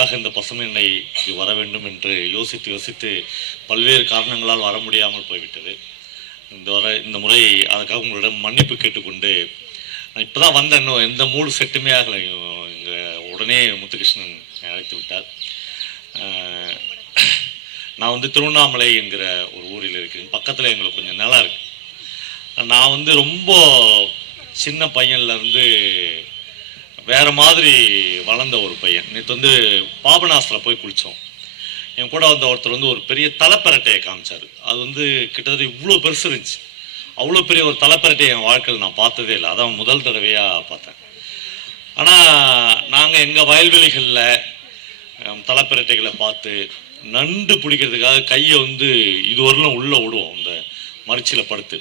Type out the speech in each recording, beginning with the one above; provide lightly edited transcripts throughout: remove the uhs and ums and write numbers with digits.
எதற்காக இந்த பசுமைக்கு வர வேண்டும் என்று யோசித்து பல்வேறு காரணங்களால் வர முடியாமல் போய்விட்டது. இந்த முறை அதுக்காக உங்களிடம் மன்னிப்பு கேட்டுக்கொண்டு, நான் இப்போ தான் வந்தேன், இன்னும் எந்த 3 செட்டுமே ஆகலை. இங்கே உடனே முத்துகிருஷ்ணன் அழைத்து விட்டார். நான் வந்து திருவண்ணாமலை என்கிற ஒரு ஊரில் இருக்கிறேன். பக்கத்தில் எங்களுக்கு கொஞ்சம் நிலம் இருக்கு. நான் வந்து ரொம்ப சின்ன பையன்லேருந்து வேற மாதிரி வளர்ந்த ஒரு பையன். நேற்று வந்து பாபநாசத்தில் போய் குளித்தோம். என் கூட வந்த ஒருத்தர் வந்து ஒரு பெரிய தலைப்பரட்டையை காமிச்சார். அது வந்து கிட்டத்தட்ட இவ்வளோ பெருசு இருந்துச்சு. அவ்வளோ பெரிய ஒரு தலைப்பரட்டையை என் வாழ்க்கையில் நான் பார்த்ததே இல்லை. அதான் முதல் தடவையாக பார்த்தேன். ஆனால் நாங்கள் எங்கள் வயல்வெளிகளில் தலைப்பரட்டைகளை பார்த்து நண்டு பிடிக்கிறதுக்காக கையை வந்து இதுவரையிலும் உள்ளே விடுவோம். இந்த மரிச்சியில் படுத்து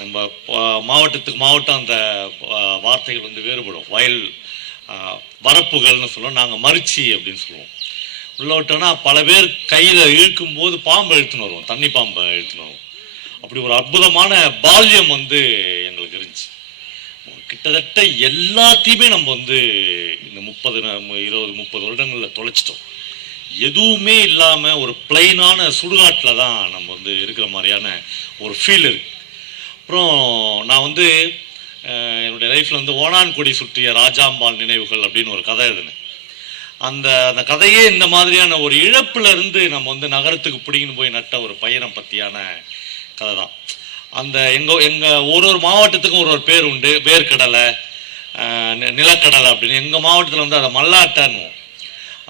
நம்ம மாவட்டத்துக்கு மாவட்டம் அந்த வார்த்தைகள் வந்து வேறுபடும். வயல் வரப்புகள்னு சொல்லுவோம், நாங்கள் மரிச்சி அப்படின்னு சொல்லுவோம். உள்ள விட்டோன்னா பல பேர் கையில் இழுக்கும்போது பாம்பை இழுத்துன்னு வருவோம், தண்ணி பாம்பை இழுத்துன்னு வருவோம். அப்படி ஒரு அற்புதமான பால்யம் வந்து எங்களுக்கு இருந்துச்சு. கிட்டத்தட்ட எல்லாத்தையுமே நம்ம வந்து இந்த 20-30 வருடங்களில் தொலைச்சிட்டோம். எதுவுமே இல்லாமல் ஒரு பிளைனான சுடுகாட்டில் தான் நம்ம வந்து இருக்கிற மாதிரியான ஒரு ஃபீல் இருக்கு. அப்புறம் நான் வந்து என்னுடைய லைஃப்பில் வந்து ஓணான்கொடி சுற்றிய ராஜாம்பாள் நினைவுகள் அப்படின்னு ஒரு கதை எழுதினேன். அந்த கதையே இந்த மாதிரியான ஒரு இழப்புல இருந்து நம்ம வந்து நகரத்துக்கு பிடிங்கின்னு போய் நட்ட ஒரு பையனை பற்றியான கதை தான். அந்த எங்கள் ஒரு மாவட்டத்துக்கும் ஒரு பேர் உண்டு. வேர்க்கடலை, நிலக்கடலை அப்படின்னு. எங்கள் மாவட்டத்தில் வந்து அதை மல்லாட்டன்னு.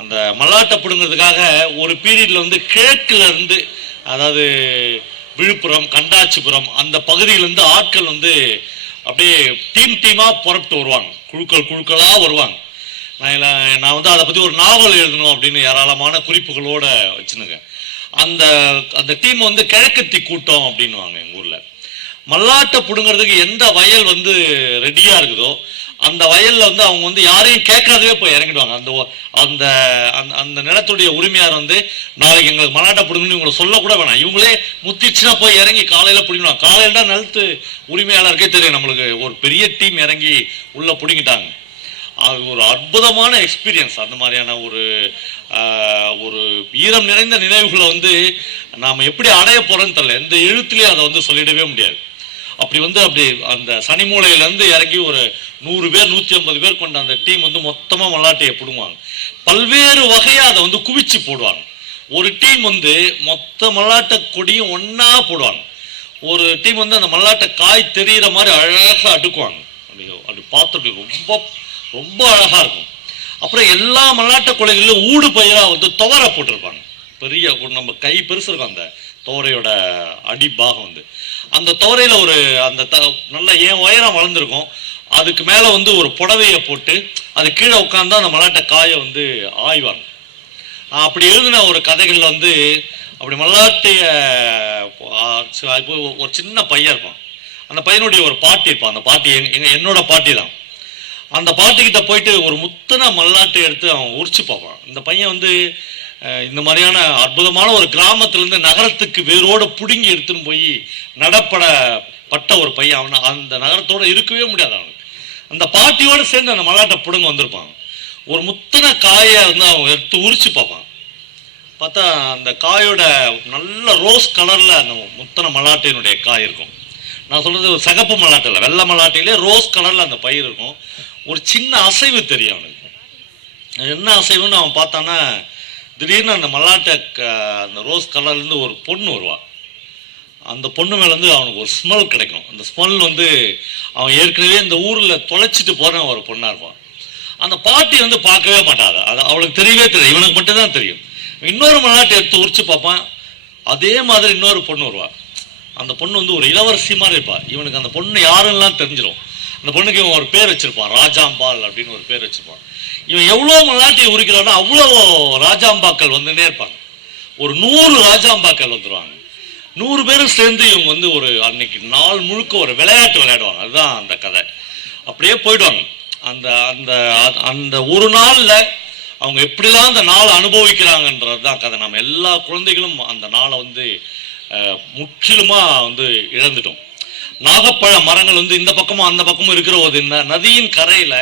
அந்த மல்லாட்டை பிடுங்கிறதுக்காக ஒரு பீரியடில் வந்து கிழக்குல இருந்து, அதாவது விழுப்புரம், கண்டாச்சிபுரம் அந்த பகுதியிலேருந்து ஆட்கள் வந்து அப்படியே டீமாக புறப்பட்டு வருவாங்க. குழுக்களாக வருவாங்க. நான் வந்து அதை பற்றி ஒரு நாவல் எழுதணும் அப்படின்னு ஏராளமான குறிப்புகளோடு வச்சுனுங்க. அந்த டீம் வந்து கிழக்கத்தி கூட்டம் அப்படின்வாங்க எங்கள் ஊரில். மல்லாட்டை பிடுங்கிறதுக்கு எந்த வயல் வந்து ரெடியாக இருக்குதோ அந்த வயலில் வந்து அவங்க வந்து யாரையும் கேட்காதவே போய் இறங்கிடுவாங்க. அந்த அந்த நிலத்துடைய உரிமையார் வந்து நாளைக்கு எங்களுக்கு மல்லாட்டை பிடுங்கன்னு இவங்களை சொல்லக்கூட வேணாம், இவங்களே முத்திச்சுன்னா போய் இறங்கி காலையில் பிடிக்கணும். காலையில் தான் நிலத்து உரிமையாளருக்கே தெரியும் நம்மளுக்கு ஒரு பெரிய டீம் இறங்கி உள்ளே பிடிங்கிட்டாங்க. அது ஒரு அற்புதமான எக்ஸ்பீரியன்ஸ். அந்த மாதிரியான ஒரு ஈரம் நிறைந்த நினைவுகளை வந்து நாம் எப்படி அடைய போகிறோன்னு தெரியல. எந்த எழுத்துலேயும் அதை வந்து சொல்லிடவே முடியாது. அப்படி அந்த சனிமூலையிலேருந்து இறங்கி ஒரு 100 பேர் 150 பேர் கொண்ட அந்த டீம் வந்து மொத்தமாக மல்லாட்டையை பிடுங்குவாங்க. பல்வேறு வகையாக அதை வந்து குவிச்சு போடுவாங்க. ஒரு டீம் வந்து மொத்த மல்லாட்டை கொடியும் ஒன்றா போடுவாங்க. ஒரு டீம் வந்து அந்த மல்லாட்டை காய் தெரிகிற மாதிரி அழகாக அடுக்குவாங்க. அப்படி பார்த்துட்டு ரொம்ப ரொம்ப அழகாக இருக்கும். அப்புறம் எல்லா மல்லாட்டை கொலைகளிலும் ஊடு பயிராக வந்து துவரை போட்டிருப்பாங்க. பெரிய நம்ம கை பெருசு இருக்கும் அந்த துவரையோட அடிபாகம் வந்து. அந்த துவரையில் நல்ல ஏன் உயரம் வளர்ந்துருக்கும். அதுக்கு மேலே வந்து ஒரு புடவையை போட்டு அது கீழே உட்காந்து அந்த மல்லாட்டை காயை வந்து ஆய்வாங்க. அப்படி எழுதின ஒரு கதைகளில் வந்து அப்படி மல்லாட்டைய ஒரு சின்ன பையன் இருப்பான். அந்த பையனுடைய ஒரு பாட்டி இருப்பான். அந்த பாட்டி என்னோட பாட்டி தான். அந்த பாட்டிக்கிட்ட போயிட்டு ஒரு முத்தனை மல்லாட்டை எடுத்து அவன் உரிச்சு பார்ப்பான். இந்த பையன் வந்து இந்த மாதிரியான அற்புதமான ஒரு கிராமத்திலேருந்து நகரத்துக்கு வேரோடு பிடுங்கி எடுத்துன்னு போய் நடப்படப்பட்ட ஒரு பையன். அவனை அந்த நகரத்தோடு இருக்கவே முடியாது. அவனுக்கு அந்த பாட்டியோடு சேர்ந்து அந்த மல்லாட்டை பிடுங்க வந்திருப்பான். ஒரு முத்தனை காயை வந்து அவன் எடுத்து உரிச்சு பார்ப்பான். பார்த்தா அந்த காயோட நல்ல ரோஸ் கலரில் அந்த முத்தனை மல்லாட்டையினுடைய காய் இருக்கும். நான் சொல்கிறது ஒரு சகப்பு மல்லாட்டை இல்லை, வெள்ளை மல்லாட்டையிலே ரோஸ் கலரில் அந்த பயிர் இருக்கும். ஒரு சின்ன அசைவு தெரியும் அவனுக்கு. என்ன அசைவுன்னு அவன் பார்த்தான்னா, திடீர்னு அந்த மல்லாட்டை அந்த ரோஸ் கலர்லேருந்து ஒரு பொண்ணு வருவான். அந்த பொண்ணு மேலே வந்து அவனுக்கு ஒரு ஸ்மெல் கிடைக்கும். அந்த ஸ்மெல் வந்து அவன் ஏற்கனவே இந்த ஊரில் தொலைச்சிட்டு போகிற ஒரு பொண்ணாக இருப்பான். அந்த பாட்டி வந்து பார்க்கவே மாட்டாது. அது அவளுக்கு தெரியவே தெரியும், இவனுக்கு மட்டும்தான் தெரியும். இன்னொரு மல்லாட்டை எடுத்து உரிச்சு பார்ப்பான். அதே மாதிரி இன்னொரு பொண்ணு வருவாள். அந்த பொண்ணு வந்து ஒரு இளவரசி மாதிரி இருப்பாள். இவனுக்கு அந்த பொண்ணு யாருன்னெலாம் தெரிஞ்சிடும். அந்த பொண்ணுக்கு இவன் ஒரு பேர் வச்சிருப்பான், ராஜாம்பாள் அப்படின்னு ஒரு பேர் வச்சிருப்பான். இவன் எவ்வளோ மல்லாட்டையை உரிக்கிறானோ அவ்வளோ ராஜாம்பாக்கள் வந்துன்னே இருப்பாங்க. ஒரு 100 ராஜாம்பாக்கள் வந்துடுவாங்க. 100 பேரும் சேர்ந்து இவங்க வந்து ஒரு அன்னைக்கு நாள் முழுக்க ஒரு விளையாட்டு விளையாடுவாங்க. அதுதான் அந்த கதை. அப்படியே போயிடுவாங்க. அந்த அந்த அந்த ஒரு நாளில் அவங்க எப்படிலாம் அந்த நாளை அனுபவிக்கிறாங்கன்றது தான் கதை. நம்ம எல்லா குழந்தைகளும் அந்த நாளை வந்து முற்றிலுமாக வந்து இழந்துட்டோம். நாகப்பழ மரங்கள் வந்து இந்த பக்கமும் அந்த பக்கமும் இருக்கிற ஒரு நதியின் கரையில்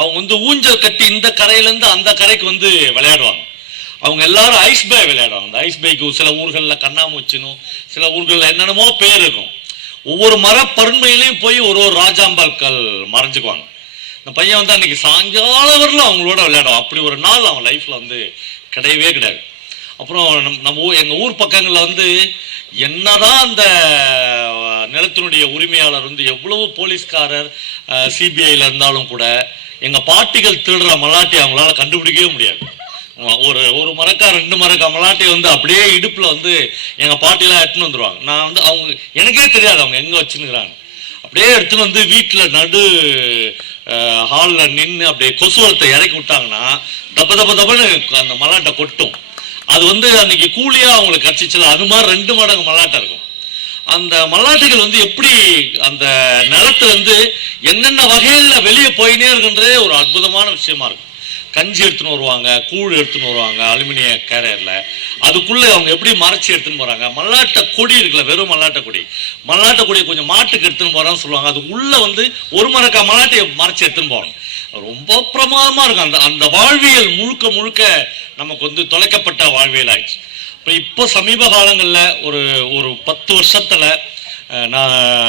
அவங்க வந்து ஊஞ்சல் கட்டி இந்த கரையிலேருந்து அந்த கரைக்கு வந்து விளையாடுவாங்க. அவங்க எல்லாரும் ஐஸ் பை விளையாடுவாங்க. அந்த ஐஸ் பைக்கு சில ஊர்களில் கண்ணாமூச்சினும் சில ஊர்களில் என்னென்னமோ பேர் இருக்கும். ஒவ்வொரு மரப்பருண்மையிலையும் போய் ஒரு ஒரு ராஜாம்பாக்கள் மறைஞ்சுக்குவாங்க. இந்த பையன் வந்து அன்னைக்கு சாயங்காலம் வரலாம் அவங்களோட விளையாடுவான். அப்படி ஒரு நாள் அவன் லைஃப்ல வந்து கிடையவே கிடையாது. அப்புறம் நம்ம எங்கள் ஊர் பக்கங்களில் வந்து என்னதான் அந்த நிலத்தினுடைய உரிமையாளர் வந்து எவ்வளவு போலீஸ்காரர் சிபிஐயில் இருந்தாலும் கூட எங்கள் பாட்டிகள் திருடுற மலாட்டி அவங்களால கண்டுபிடிக்கவே முடியாது. ஒரு மரக்கா 2 மரக்கா மலாட்டியை வந்து அப்படியே இடுப்பில் வந்து எங்கள் பாட்டிலாம் எடுத்துன்னு வந்துடுவாங்க. நான் வந்து அவங்க எனக்கே தெரியாது அவங்க எங்கே வச்சுன்னுக்குறாங்க. அப்படியே எடுத்துன்னு வந்து வீட்டில் நடு ஹாலில் நின்று அப்படியே கொசுவலத்தை இறக்கி விட்டாங்கன்னா தப்புன்னு அந்த மலாட்டை கொட்டும். அது வந்து அன்னைக்கு கூலியா அவங்களுக்கு கிடைச்சிச்சுல, அது மாதிரி 2 மடங்கு மல்லாட்டை இருக்கும். அந்த மல்லாட்டுகள் வந்து எப்படி அந்த நிலத்துல இருந்து என்னென்ன வகையில வெளியே போயினே இருக்குன்றதே ஒரு அற்புதமான விஷயமா இருக்கும். கஞ்சி எடுத்துன்னு வருவாங்க, கூழ் எடுத்துன்னு வருவாங்க அலுமினிய கேரியர்ல. அதுக்குள்ள அவங்க எப்படி மறைச்சி எடுத்துன்னு போறாங்க. மல்லாட்ட கொடி இருக்குல்ல, வெறும் மல்லாட்ட கொடியை கொஞ்சம் மாட்டுக்கு எடுத்துன்னு போறான்னு சொல்லுவாங்க. அது உள்ள வந்து ஒரு மரக்கா மல்லாட்டையை மறைச்சி எடுத்துன்னு போவாங்க. ரொம்ப பிரமாதமா இருக்கும். அந்த அந்த வாழ்வியல் முழுக்க நமக்கு வந்து தொலைக்கப்பட்ட வாழ்வியல் ஆயிடுச்சு. இப்போ சமீப காலங்களில் ஒரு 10 வருஷத்துல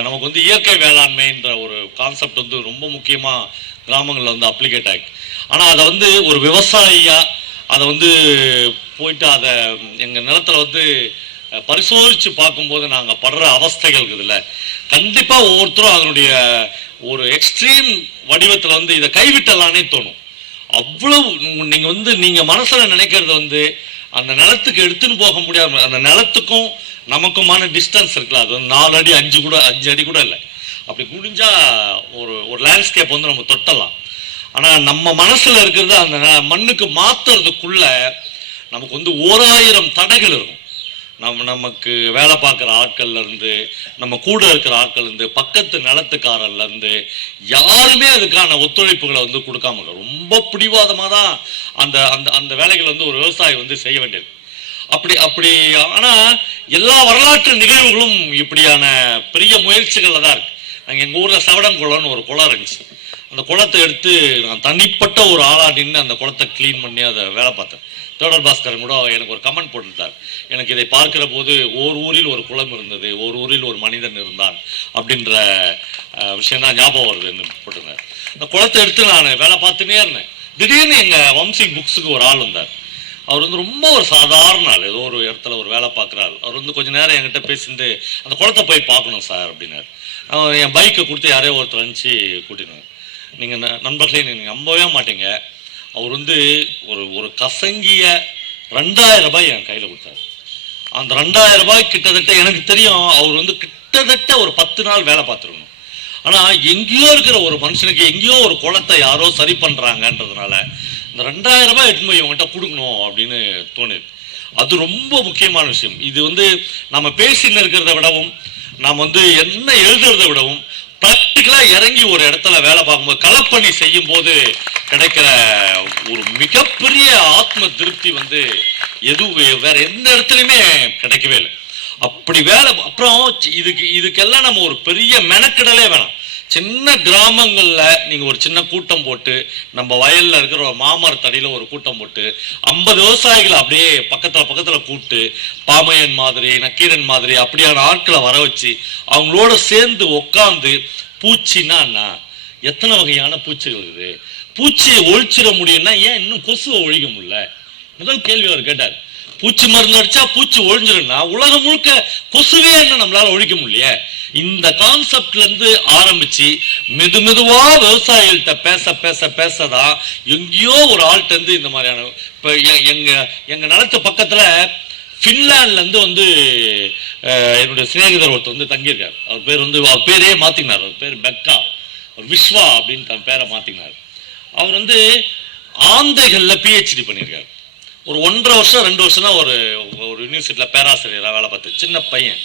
நமக்கு வந்து இயற்கை வேளாண்மைன்ற ஒரு கான்செப்ட் வந்து ரொம்ப முக்கியமா கிராமங்களில் வந்து அப்ளிகேட் ஆயிடுச்சு. ஆனால் அதை வந்து ஒரு விவசாயியா அதை வந்து போயிட்டு அதை எங்கள் நிலத்துல வந்து பரிசோதிச்சு பார்க்கும்போது நாங்கள் படுற அவஸ்தைகள் இருக்குதுல்ல, கண்டிப்பாக ஒவ்வொருத்தரும் அதனுடைய ஒரு எக்ஸ்ட்ரீம் வடிவத்தில் வந்து இதை கைவிட்டலானே தோணும். அவ்வளவு நீங்கள் மனசில் நினைக்கிறது வந்து அந்த நிலத்துக்கு எடுத்துன்னு போக முடியாது. அந்த நிலத்துக்கும் நமக்குமான டிஸ்டன்ஸ் இருக்குல்ல, அது வந்து 4 அடி 5 அடி கூட இல்லை. அப்படி முடிஞ்சா ஒரு லேண்ட்ஸ்கேப் வந்து நம்ம தொட்டலாம். ஆனால் நம்ம மனசில் இருக்கிறது அந்த மண்ணுக்கு மாத்துறதுக்குள்ள நமக்கு வந்து 1000 தடைகள் இருக்கும். நமக்கு வேலை பார்க்குற ஆட்கள்ல இருந்து, நம்ம கூட இருக்கிற ஆட்கள் இருந்து, பக்கத்து நிலத்துக்காரர்ல இருந்து யாருமே அதுக்கான ஒத்துழைப்புகளை வந்து கொடுக்காம ரொம்ப பிடிவாதமாக தான் அந்த அந்த அந்த வேலைகளை வந்து ஒரு விவசாயி வந்து செய்ய வேண்டியது. அப்படி ஆனா எல்லா வரலாற்று நிகழ்வுகளும் இப்படியான பெரிய முயற்சிகள்ல தான் இருக்கு. நாங்கள் எங்கள் ஊரில் சவடங்குளம்னு ஒரு குளம் இருந்துச்சு. அந்த குளத்தை எடுத்து நான் தனிப்பட்ட ஒரு ஆளா நின்று அந்த குளத்தை கிளீன் பண்ணி அதை வேலை பார்த்தேன். தேடர் பாஸ்கரன் கூட எனக்கு ஒரு கமெண்ட் போட்டுட்டார். எனக்கு இதை பார்க்கிற போது ஒரு ஊரில் ஒரு குளம் இருந்தது, ஒரு ஊரில் ஒரு மனிதன் இருந்தான் அப்படின்ற விஷயம் தான் ஞாபகம் வருதுன்னு போட்டிருந்தார். அந்த குளத்தை எடுத்து நான் வேலை பார்த்துனே இருந்தேன். திடீர்னு எங்கள் வம்சி புக்ஸுக்கு ஒரு ஆள் வந்தார். அவர் வந்து ரொம்ப ஒரு சாதாரண ஆள், ஏதோ ஒரு இடத்துல ஒரு வேலை பார்க்குறாள். அவர் வந்து கொஞ்சம் நேரம் என்கிட்ட பேசிட்டு அந்த குளத்தை போய் பார்க்கணும் சார் அப்படின்னாரு. என் பைக்கை கொடுத்து யாரையோ ஒருத்தர் அனுப்பிச்சு கூட்டினார். நீங்கள் நண்பர்களே நீங்கள் நம்பவே மாட்டீங்க, அவர் வந்து ஒரு கசங்கிய 2000 ரூபாய் என் கையில் கொடுத்தாரு. அந்த 2000 ரூபாய் கிட்டத்தட்ட எனக்கு தெரியும் அவர் வந்து கிட்டத்தட்ட ஒரு 10 நாள் வேலை பார்த்துருக்கணும். ஆனால் எங்கேயோ இருக்கிற ஒரு மனுஷனுக்கு எங்கேயோ ஒரு குளத்தை யாரோ சரி பண்ணுறாங்கன்றதுனால இந்த 2000 ரூபாய் எடுத்துன்னு போய் இவங்ககிட்ட கொடுக்கணும் அப்படின்னு தோணுது. அது ரொம்ப முக்கியமான விஷயம். இது வந்து நம்ம பேசின்னு இருக்கிறத விடவும் நாம் வந்து என்ன எழுதுறதை விடவும் ப்ராக்டிக்கலா இறங்கி ஒரு இடத்துல வேலை பார்க்கும்போது களப்பணி செய்யும் போது கிடைக்கிற ஒரு மிகப்பெரிய ஆத்ம திருப்தி வந்து வேற எந்த இடத்துலையுமே கிடைக்கவே இல்லை. அப்படி வேலை அப்புறம் இதுக்கெல்லாம் நம்ம ஒரு பெரிய மெனக்கிடலே வேணாம். சின்ன கிராமங்கள்ல நீங்க ஒரு சின்ன கூட்டம் போட்டு, நம்ம வயல்ல இருக்கிற ஒரு மாமரத்தடியில ஒரு கூட்டம் போட்டு 50 விவசாயிகளை அப்படியே பக்கத்துல கூப்பிட்டு பாமையன் மாதிரி நக்கீரன் மாதிரி அப்படியான ஆட்களை வர வச்சு அவங்களோட சேர்ந்து உட்காந்து பூச்சின்னா எத்தனை வகையான பூச்சிகள் இருக்குது, பூச்சியை ஒழிச்சிட முடியும்னா ஏன் இன்னும் கொசுவை ஒழிக்க முடியல? முதல் கேள்வி அவர் கேட்டார். பூச்சி மருந்து அடிச்சா பூச்சி ஒழிஞ்சிரும்னா உலகம் முழுக்க கொசுவே என்ன நம்மளால ஒழிக்க முடியல? இந்த கான்செப்ட்ல இருந்து ஆரம்பிச்சு மெதுவா விவசாயிகள்கிட்ட பேசதான் எங்கேயோ ஒரு ஆள்கிட்ட இருந்து இந்த மாதிரியான இப்ப எங்க நிலத்து பக்கத்துல பின்லாண்ட்ல இருந்து வந்து என்னுடைய சிநேகிதர் ஒருத்தர் வந்து தங்கியிருக்காரு. அவர் பேரே மாத்தினார். அவர் பேர் பெக்கா, விஸ்வா அப்படின்னு தன் பேரை மாத்தினார். அவர் வந்து ஆந்தைகள்ல PhD பண்ணியிருக்காரு. ஒரு 1.5 வருஷம் 2 வருஷம் தான் ஒரு யூனிவர்சிட்டியில் பேராசிரியராக வேலை பார்த்து சின்ன பையன்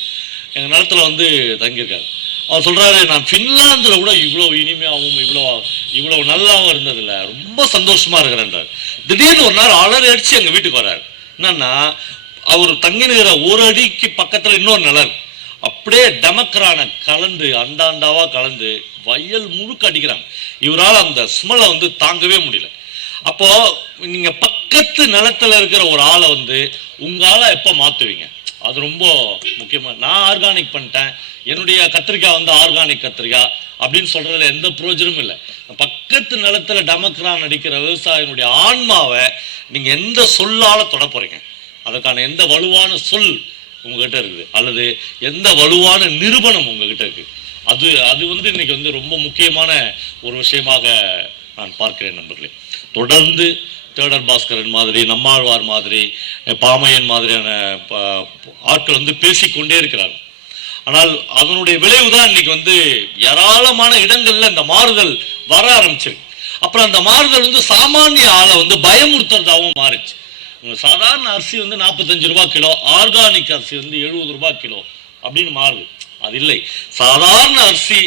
எங்கள் நிலத்துல வந்து தங்கியிருக்காரு. அவர் சொல்றாரு, நான் ஃபின்லாந்தில் கூட இவ்வளோ இனிமையாகவும் இவ்வளோ நல்லாவும் இருந்ததில்லை, ரொம்ப சந்தோஷமா இருக்கிறேன்றார். திடீர்னு ஒரு நாள் அலறி அடிச்சு எங்கள் வீட்டுக்கு வர்றாரு. என்னன்னா அவர் தங்கினுகிற 1 அடிக்கு பக்கத்தில் இன்னொரு நிலம். அப்படியே டெமக்ரான கலந்து அண்டாண்டாவா கலந்து வயல் முழுக்க அடிக்கிறாங்க. இவரால் அந்த ஸ்மெல்லை வந்து தாங்கவே முடியல. அப்போ நீங்க பக்கத்து நிலத்துல இருக்கிற ஒரு ஆளை வந்து உங்களால எப்ப மாத்துவீங்க? அது ரொம்ப முக்கியமா. நான் ஆர்கானிக் பண்ணிட்டேன், என்னுடைய கத்திரிக்காய் வந்து ஆர்கானிக் கத்திரிக்காய் அப்படின்னு சொல்றதுல எந்த பிரயோஜனமும் இல்லை. பக்கத்து நிலத்துல டெமக்ரான் அடிக்கிற விவசாயினுடைய ஆன்மாவை நீங்க எந்த சொல்லால தொட போறீங்க? அதுக்கான எந்த வலுவான சொல் உங்ககிட்ட இருக்குது, அல்லது எந்த வலுவான நிரூபணம் உங்ககிட்ட இருக்கு? அது அது வந்து இன்னைக்கு வந்து ரொம்ப முக்கியமான ஒரு விஷயமாக நான் பார்க்கிறேன் நண்பர்களே. தொடர்ந்து தேடர் பாஸ்கரன் மாதிரி, நம்மாழ்வார் மாதிரி, பாமையன் மாதிரியான ஆட்கள் வந்து பேசிக்கொண்டே இருக்கிறார்கள். ஆனால் அதனுடைய விளைவு தான் இன்னைக்கு வந்து ஏராளமான இடங்கள்ல இந்த மாறுதல் வர ஆரம்பிச்சிருக்கு. அப்புறம் அந்த மாறுதல் வந்து சாமானிய ஆளை வந்து பயமுறுத்துறதாகவும் மாறிச்சு. சாதாரண அரிசி வந்து 45 ரூபாய் கிலோ, ஆர்கானிக் அரிசி வந்து 70 ரூபாய் கிலோ அப்படின்னு மாறுது. அது இல்லை, சாதாரண அரிசி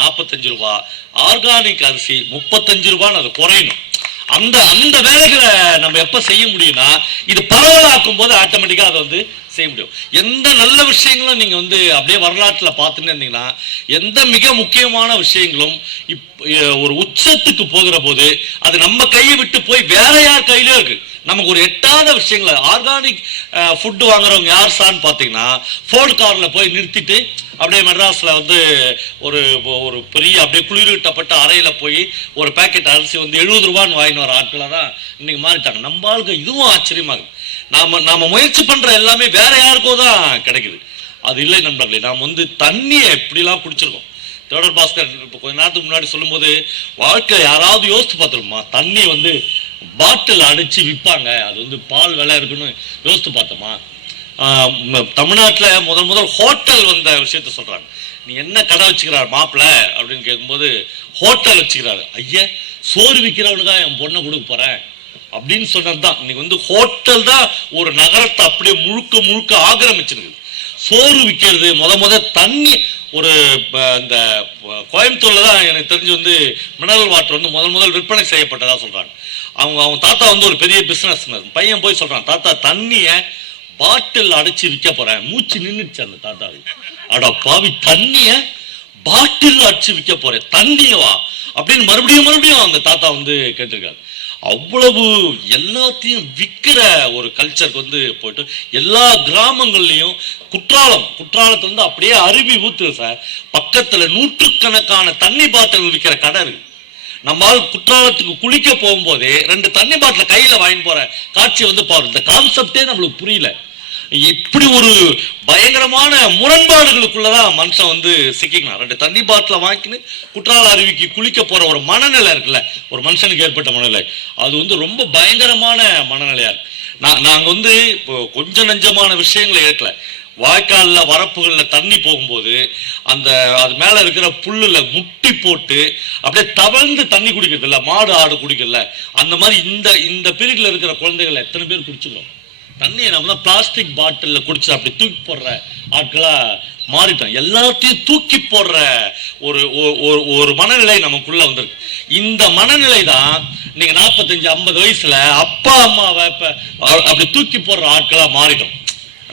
45 ரூபாய், ஆர்கானிக் அரிசி 35 ரூபான்னு அது குறையணும். அந்த அந்த வேலைகளை நம்ம எப்ப செய்ய முடியும்னா, இது பரவலாக்கும் போது ஆட்டோமேட்டிக்கா அதை வந்து செய்ய முடியும். எந்த நல்ல விஷயங்களும் நீங்க வந்து அப்படியே வரலாற்றுல பார்த்துன்னு இருந்தீங்கன்னா, எந்த மிக முக்கியமான விஷயங்களும் ஒரு உச்சத்துக்கு போகிற போது அது நம்ம கையை விட்டு போய் வேற யார் கையிலயும் இருக்கு. நமக்கு ஒரு எட்டாத விஷயங்களை ஆர்கானிக் ஃபுட் வாங்குறவங்க யார் சார்னு பார்த்தீங்கன்னா, ஃபோர்டு கார்ல போய் நிறுத்திட்டு அப்படியே மெட்ராஸ்ல வந்து ஒரு ஒரு பெரிய அப்படியே குளிரூட்டப்பட்ட அறையில போய் ஒரு பேக்கெட் அரிசி வந்து 70 ரூபான்னு வாங்கிட்டு வர ஆட்களை தான் இன்னைக்கு மாறிட்டாங்க. நம்ம ஆளுக்கு இதுவும் ஆச்சரியமாகுது. நாம முயற்சி பண்ற எல்லாமே வேற யாருக்கோ தான் கிடைக்குது. அது இல்லை நண்பர்களே. நாம் வந்து தண்ணியை எப்படிலாம் குடிச்சிருக்கோம். தேடர் பாஸ்கர் இப்போ கொஞ்ச நேரத்துக்கு முன்னாடி சொல்லும்போது, வாழ்க்கை யாராவது யோசித்து பார்த்துருமா, தண்ணி வந்து பாட்டில் அடிச்சு விற்பாங்க, அது வந்து பால் விலை இருக்குன்னு யோசித்து பார்த்தோமா? தமிழ்நாட்டில் முதல் ஹோட்டல் வந்த விஷயத்த சொல்றாங்க. நீ என்ன கடை வச்சுக்கிறார் மாப்பிள்ள அப்படின்னு கேட்கும்போது, ஹோட்டல் வச்சுக்கிறாரு. ஐயா, சோறு விற்கிறவனுக்கு என் பொண்ணை கொடுக்க போறேன் அப்படின்னு சொன்னதுதான். இன்னைக்கு வந்து ஹோட்டல் தான் ஒரு நகரத்தை அப்படியே முழுக்க ஆக்கிரமிச்சிருக்கு. சோறு விற்கிறது முத தண்ணி. ஒரு இந்த கோயம்புத்தூர்ல தான் எனக்கு தெரிஞ்சு வந்து மினரல் வாட்டர் வந்து முதல் விற்பனை செய்யப்பட்டதா சொல்றாங்க. அவங்க தாத்தா வந்து ஒரு பெரிய பிசினஸ் பையன் போய் சொல்றான், தாத்தா தண்ணிய பாட்டில் அடைச்சு விற்க போறேன். மூச்சு நின்றுச்சு அந்த தாத்தாவுக்கு. அட பாவி, தண்ணிய பாட்டில் அடிச்சு விற்க போறேன், தண்ணியவா அப்படின்னு மறுபடியும் அந்த தாத்தா வந்து கேட்டிருக்காரு. அவ்வளவு எல்லாத்தையும் விற்கிற ஒரு கல்ச்சருக்கு வந்து போயிட்டு எல்லா கிராமங்கள்லையும் குற்றாலத்தை வந்து அப்படியே அருவி ஊத்துது சார். பக்கத்துல நூற்றுக்கணக்கான தண்ணி பாட்டில் விற்கிற கடை இருக்கு. நம்மால் குற்றாலத்துக்கு குளிக்க போகும்போதே 2 தண்ணி பாட்டில கையில வாங்கி போற காட்சி வந்து பாரு. இந்த கான்செப்டே நம்மளுக்கு புரியல. இப்படி ஒரு பயங்கரமான முரண்பாடுகளுக்குள்ளதான் மனுஷன் வந்து சிக்கிக்கணும். 2 தண்ணி பாட்டில வாங்கின்னு குற்றால அருவிக்கு குளிக்க போற ஒரு மனநிலை இருக்குல்ல, ஒரு மனுஷனுக்கு ஏற்பட்ட மனநிலை, அது வந்து ரொம்ப பயங்கரமான மனநிலையா இருக்கு. நாங்க வந்து இப்போ கொஞ்சம் நஞ்சமான விஷயங்களை ஏற்கல. வாய்க்கால்ல வரப்புகள்ல தண்ணி போகும்போது அது மேல இருக்கிற புல்லுல முட்டி போட்டு அப்படியே தவழ்ந்து தண்ணி குடிக்கிறது இல்ல, மாடு ஆடு குடிக்கல, அந்த மாதிரி இந்த பீரியட்ல இருக்கிற குழந்தைகள் எத்தனை பேர் குடிச்சுக்கிறோம் தண்ணியை? நம்ம தான் பிளாஸ்டிக் பாட்டில் குடிச்சு அப்படி தூக்கி போடுற ஆட்களா மாறிட்டோம். எல்லாத்தையும் தூக்கி போடுற ஒரு மனநிலை நமக்குள்ள வந்திருக்கு. இந்த மனநிலை தான் நீங்க 45-50 வயசுல அப்பா அம்மாவை அப்படி தூக்கி போடுற ஆட்களா மாறிட்டோம்.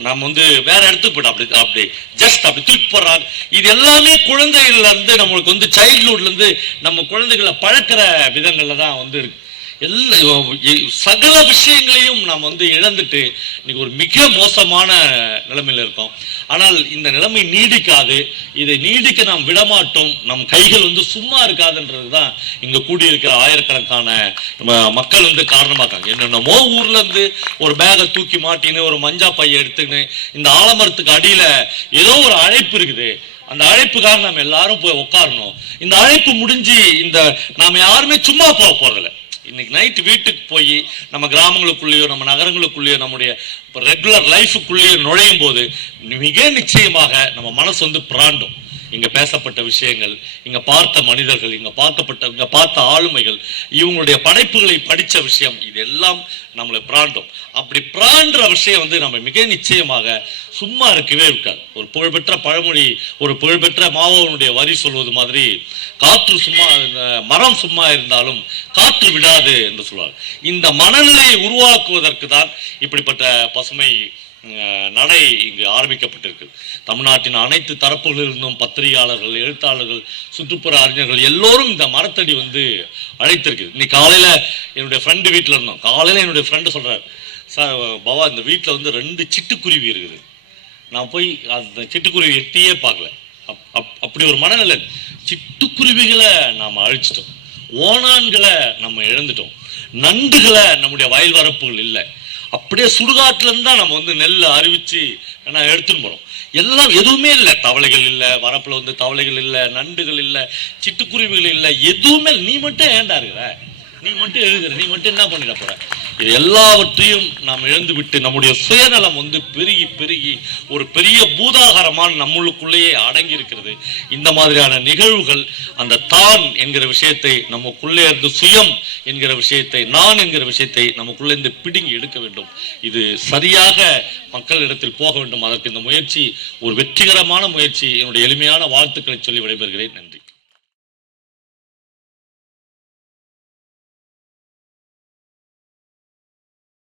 நம்ம வந்து வேற இடத்துக்கு போயிட்டோம். அப்படி ஜஸ்ட் அப்படி தூக்கி போடுறாங்க. இது எல்லாமே குழந்தைகள்ல இருந்து நம்மளுக்கு வந்து சைல்ட்ஹுட்ல இருந்து நம்ம குழந்தைகளை பழக்கிற விதங்கள்ல தான் வந்து இருக்கு. சகல விஷயங்களையும் நாம் வந்து இழந்துட்டு இன்னைக்கு ஒரு மிக மோசமான நிலைமையில இருக்கோம். ஆனால் இந்த நிலைமை நீடிக்காது. இதை நீடிக்க நாம் விடமாட்டோம். நம் கைகள் வந்து சும்மா இருக்காதுன்றதுதான் இங்க கூடியிருக்கிற ஆயிரக்கணக்கான மக்கள் வந்து காரணமாக்காங்க. என்னென்னமோ ஊர்ல இருந்து ஒரு பேகை தூக்கி மாட்டின்னு ஒரு மஞ்சா பையை எடுத்துன்னு இந்த ஆலமரத்துக்கு அடியில ஏதோ ஒரு அழைப்பு இருக்குது. அந்த அழைப்புக்காக நாம் எல்லாரும் போய் உட்காரணும். இந்த அழைப்பு முடிஞ்சு நாம யாருமே சும்மா போக போறதில்லை. இன்னைக்கு நைட்டு வீட்டுக்கு போய் நம்ம கிராமங்களுக்குள்ளேயோ நம்ம நகரங்களுக்குள்ளேயோ நம்முடைய ரெகுலர் லைஃபுக்குள்ளேயோ நுழையும் போது மிக நிச்சயமாக நம்ம மனசு வந்து பிராண்டும். இங்க பேசப்பட்ட விஷயங்கள், இங்க பார்த்த மனிதர்கள், இங்க பார்த்த ஆளுமைகள், இவங்களுடைய படைப்புகளை படிச்ச விஷயம், இதெல்லாம் நம்மளை பிராண்டும். அப்படி பிராண்டுற விஷயம் வந்து நம்ம மிக நிச்சயமாக சும்மா இருக்கவே இருக்காது. ஒரு புகழ்பெற்ற பழமொழி, ஒரு புகழ்பெற்ற மாவோனுடைய வரி சொல்வது மாதிரி, காற்று சும்மா, மரம் சும்மா இருந்தாலும் காற்று விடாது என்று சொல்வார். இந்த மனநிலையை உருவாக்குவதற்கு தான் இப்படிப்பட்ட பசுமை நடை இங்கு ஆரம்பிக்கப்பட்டிருக்கு. தமிழ்நாட்டின் அனைத்து தரப்புகளிலிருந்தும் பத்திரிகையாளர்கள், எழுத்தாளர்கள், சுற்றுப்புற அறிஞர்கள் எல்லோரும் இந்த மரத்தடி வந்து அழைத்திருக்கு. இன்னைக்கு காலையில் என்னுடைய ஃப்ரெண்டு வீட்டில் இருந்தோம். காலையில் என்னுடைய ஃப்ரெண்டு சொல்கிறார், சார் பவா இந்த வீட்டில் வந்து 2 சிட்டுக்குருவி இருக்குது. நான் போய் அந்த சிட்டுக்குருவி எட்டியே பார்க்கல. அப்படி ஒரு மனநிலை. சிட்டுக்குருவிகளை நாம் அழிச்சிட்டோம், ஓணான்களை நம்ம இழந்துட்டோம், நண்டுகளை நம்முடைய வயல் வரப்புகள் இல்லை. அப்படியே சுடுகாட்டுலேருந்து தான் நம்ம வந்து நெல் அறிவிச்சு நான் எடுத்துன்னு போகிறோம். எல்லாம் எதுவுமே இல்லை, தவளைகள் இல்லை, வரப்பில் வந்து தவளைகள் இல்லை, நண்டுகள் இல்லை, சிட்டுக்குருவிகள் இல்லை, எதுவுமே. நீ மட்டும் ஏண்டா இருக்கிற, நீ மட்டும் எழுதுற, நீ மட்டும் என்ன பண்ணிட போற? இது எல்லாவற்றையும் நாம் இழந்து விட்டு நம்முடைய சுயநலம் வந்து பெருகி பெருகி ஒரு பெரிய பூதாகரமான நம்மளுக்குள்ளேயே அடங்கி இருக்கிறது. இந்த மாதிரியான நிகழ்வுகள் அந்த தான் என்கிற விஷயத்தை நமக்குள்ளே இருந்து, சுயம் என்கிற விஷயத்தை, நான் என்கிற விஷயத்தை நமக்குள்ளே இருந்து பிடுங்கி எடுக்க வேண்டும். இது சரியாக மக்களிடத்தில் போக வேண்டும். அதற்கு இந்த முயற்சி ஒரு வெற்றிகரமான முயற்சி. என்னுடைய எளிமையான வாழ்த்துக்களை சொல்லி விடைபெறுகிறேன். நன்றி.